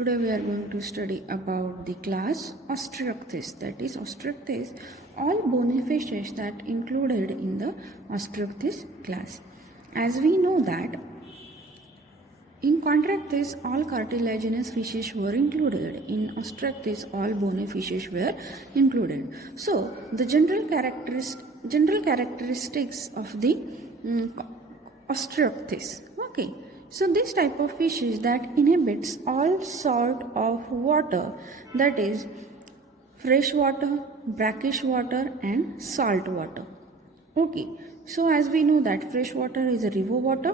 Today we are going to study about the class Osteochthyes. That is Osteochthyes, all bony fishes that included in the Osteochthyes class. As we know that in Chondroctys all cartilaginous fishes were included. In Osteochthyes all bony fishes were included. So the general characteristics of the Osteochthyes. Okay. So this type of fishes that inhabits all sort of water, that is fresh water, brackish water and salt water. Okay, so as we know that fresh water is a river water,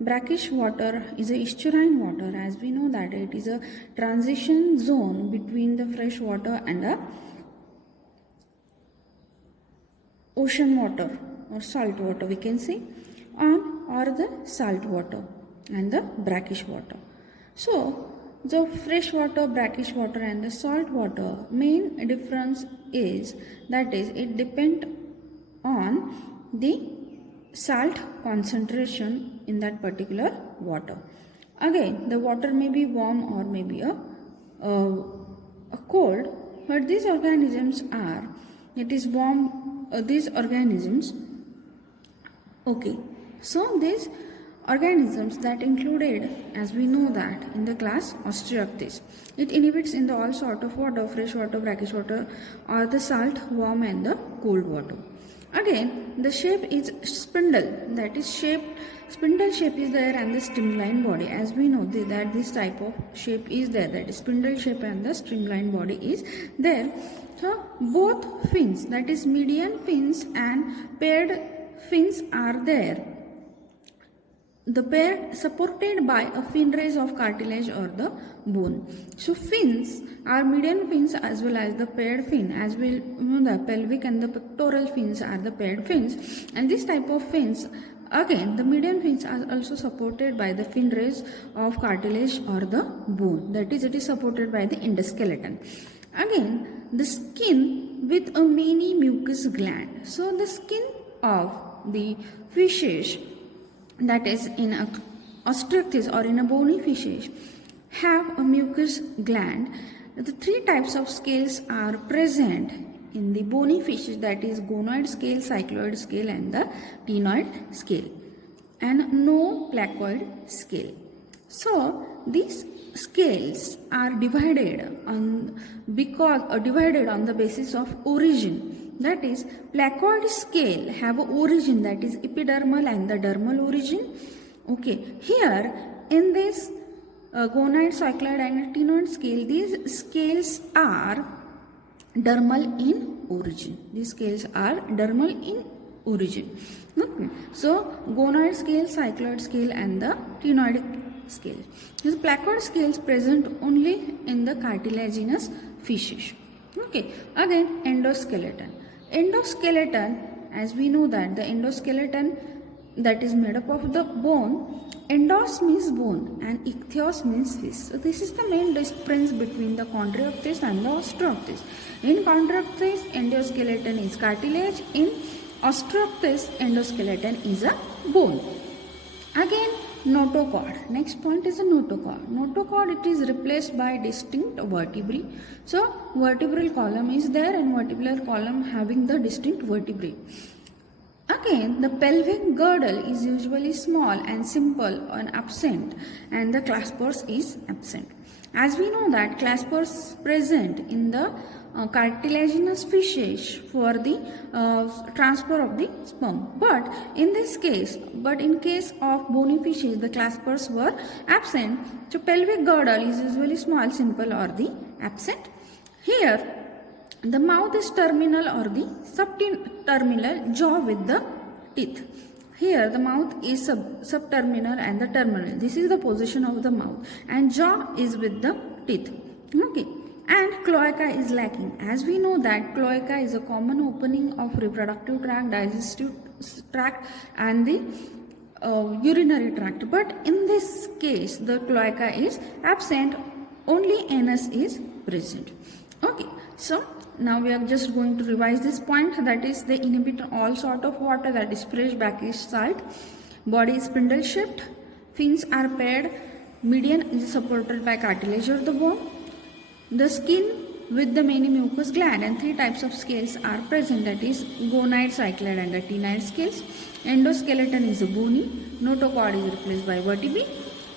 brackish water is a estuarine water, as we know that it is a transition zone between the fresh water and the ocean water or salt water we can say, or the salt water and the brackish water. So the fresh water, brackish water and the salt water main difference is that is it depends on the salt concentration in that particular water. Again, the water may be warm or maybe a cold, but these organisms are, it is warm, these organisms, okay, so these organisms that included, as we know that in the class Osteochthyes, it inhabits in the all sort of water, fresh water, brackish water or the salt, warm and the cold water. Again, the shape is spindle, that is spindle shape is there and the streamline body. As we know that this type of shape is there, that is spindle shape and the streamline body is there. So both fins, that is median fins and paired fins are there. The pair supported by a fin rays of cartilage or the bone. So fins are median fins as well as the paired fin. As we know, the pelvic and the pectoral fins are the paired fins, and this type of fins, again the median fins are also supported by the fin rays of cartilage or the bone, that is it is supported by the endoskeleton. Again, the skin with a many mucous gland. So the skin of the fishes, that is in a Osteochthyes or in a bony fishes, have a mucous gland. The three types of scales are present in the bony fishes, that is gonoid scale, cycloid scale and the ctenoid scale, and no placoid scale. So these scales are divided on the basis of origin. That is, placoid scale have origin, that is epidermal and the dermal origin. Okay, here in this gonoid, cycloid and ctenoid scale, these scales are dermal in origin. These scales are dermal in origin. Okay. So gonoid scale, cycloid scale and the ctenoid scale. This placoid scales present only in the cartilaginous fishes. Okay, again endoskeleton. Endoskeleton, as we know that the endoskeleton that is made up of the bone, endos means bone and ichthyos means fish. So this is the main difference between the Chondroctys and the Osteochthyes. In Chondroctys, endoskeleton is cartilage. In Osteochthyes, endoskeleton is a bone. Again, notochord. Next point is a notochord. Notochord, it is replaced by distinct vertebrae. So vertebral column is there and vertebral column having the distinct vertebrae. Again, the pelvic girdle is usually small and simple and absent, and the claspers is absent. As we know that claspers present in the cartilaginous fishes for the transfer of the sperm, but in case of bony fishes the claspers were absent. So pelvic girdle is usually small, simple or the absent. Here the mouth is terminal or the subterminal jaw with the teeth. Here the mouth is subterminal and the terminal. This is the position of the mouth, and jaw is with the teeth. Okay. And cloaca is lacking. As we know that cloaca is a common opening of reproductive tract, digestive tract and the urinary tract. But in this case the cloaca is absent, only anus is present. Okay, so now we are just going to revise this point, that is they inhabit all sort of water, that is fresh, brackish, salt. Body is spindle shaped, fins are paired, median is supported by cartilage or the bone. The skin with the many mucous gland, and 3 types of scales are present, that is gonad, cyclid and the tenile scales. Endoskeleton is bony. Notochord is replaced by vertebrae.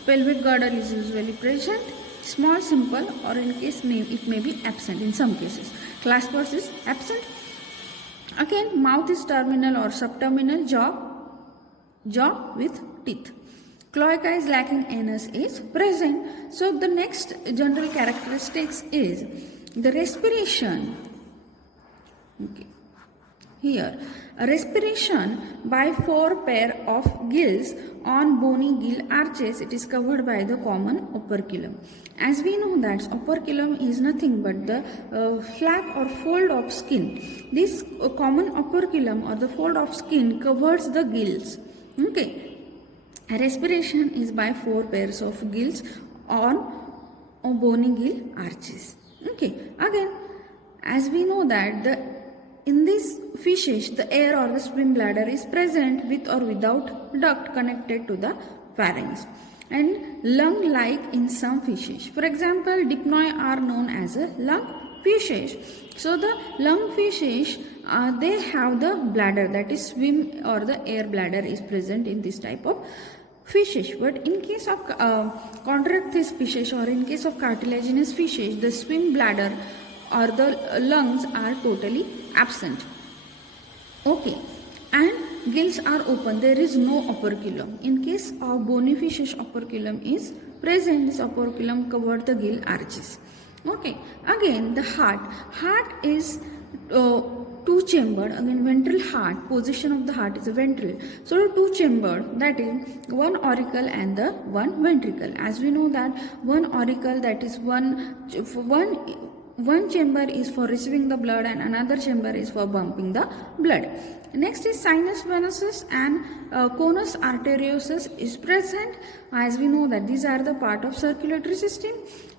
Pelvic girdle is usually present. Small, simple, or in case it may be absent in some cases. Claspers is absent. Again, mouth is terminal or subterminal. Jaw with teeth. Cloaca is lacking, anus is present. So the next general characteristics is the respiration. Okay. Here, a respiration by 4 pair of gills on bony gill arches. It is covered by the common operculum. As we know that operculum is nothing but the flap or fold of skin. This common operculum or the fold of skin covers the gills. Okay. Respiration is by 4 pairs of gills on bony gill arches. Okay. Again, as we know that in these fishes, the air or the swim bladder is present with or without duct connected to the pharynx, and lung-like in some fishes. For example, dipnoi are known as a lung fishes. So the lung fishes, they have the bladder, that is swim or the air bladder is present in this type of fishes. But in case of chondrichthyes fishes or in case of cartilaginous fishes, the swim bladder or the lungs are totally absent. Okay, and gills are open. There is no operculum. In case of bony fishes, operculum is present. This operculum covered the gill arches. Okay, again the heart. Heart is two-chambered. Again, ventral heart. Position of the heart is a ventral. So two-chambered, that is one auricle and the one ventricle. As we know that one auricle, that is one chamber is for receiving the blood and another chamber is for pumping the blood. Next is sinus venosus and conus arteriosus is present. As we know that these are the part of circulatory system.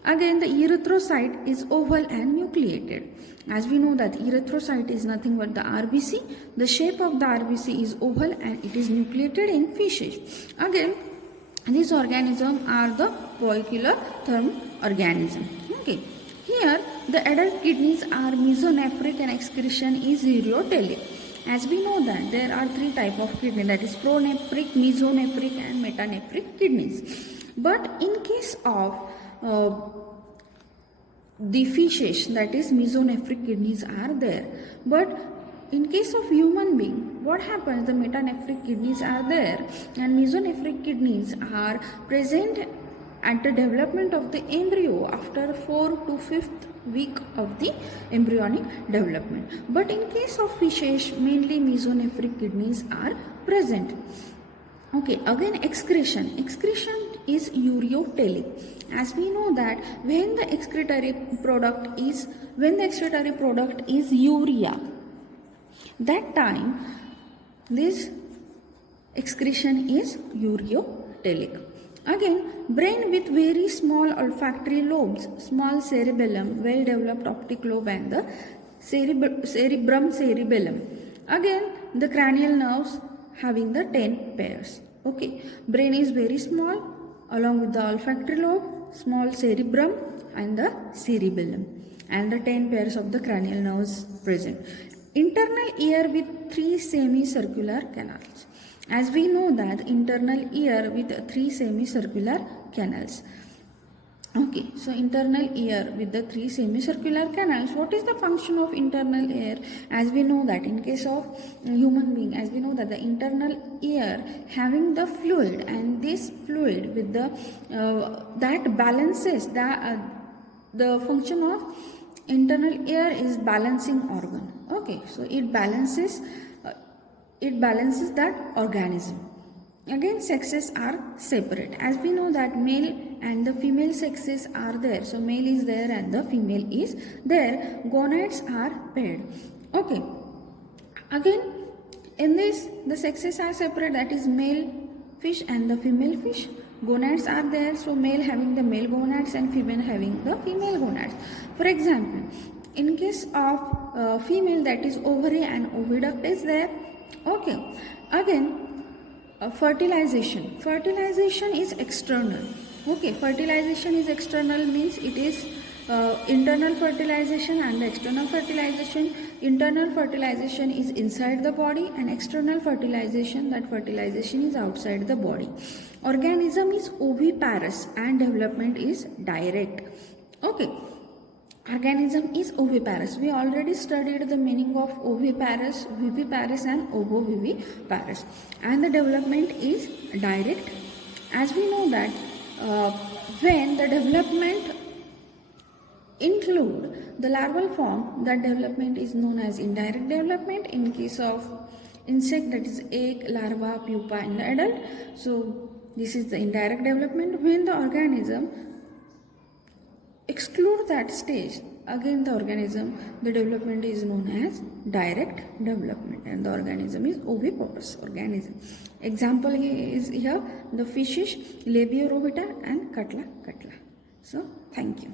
Again, the erythrocyte is oval and nucleated. As we know that erythrocyte is nothing but the RBC. The shape of the RBC is oval and it is nucleated in fishes. Again, these organisms are the poikiloid therm organism. Okay. Here, the adult kidneys are mesonephric and excretion is ureotelic. As we know that there are 3 types of kidney, that is pronephric, mesonephric and metanephric kidneys. But in case of the fishes, that is mesonephric kidneys are there. But in case of human being, what happens? The metanephric kidneys are there and mesonephric kidneys are present at the development of the embryo after 4 to 5th week of the embryonic development. But in case of fishes, mainly mesonephric kidneys are present. Okay, again excretion. Excretion is ureotelic. As we know that when the excretory product is urea, that time this excretion is ureotelic. Again, brain with very small olfactory lobes, small cerebellum, well-developed optic lobe and the cerebrum cerebellum. Again, the cranial nerves having the 10 pairs. Okay, brain is very small along with the olfactory lobe, small cerebrum and the cerebellum and the 10 pairs of the cranial nerves present. Internal ear with 3 semicircular canals. As we know that internal ear with 3 semicircular canals. Okay, so internal ear with the 3 semicircular canals. What is the function of internal ear? As we know that in case of human being, as we know that the internal ear having the fluid, and this fluid with the that balances the function of internal ear is balancing organ. Okay, so it balances that organism. Again, sexes are separate. As we know that male and the female sexes are there. So male is there and the female is there. Gonads are paired. Okay. Again, in this the sexes are separate, that is male fish and the female fish. Gonads are there, so male having the male gonads and female having the female gonads. For example, in case of female, that is ovary and oviduct is there. Okay. Again, fertilization. Fertilization is external. Okay, fertilization is external means it is internal fertilization and the external fertilization. Internal fertilization is inside the body and external fertilization, that fertilization is outside the body. Organism is oviparous and development is direct. Okay. Organism is oviparous. We already studied the meaning of oviparous, viviparous and ovoviviparous. And the development is direct. As we know that when the development include the larval form, that development is known as indirect development. In case of insect, that is egg, larva, pupa in the adult. So this is the indirect development. When the organism exclude that stage, again the organism, the development is known as direct development and the organism is oviparous organism. Example is here the fishes Labiorovita and Catla. So thank you.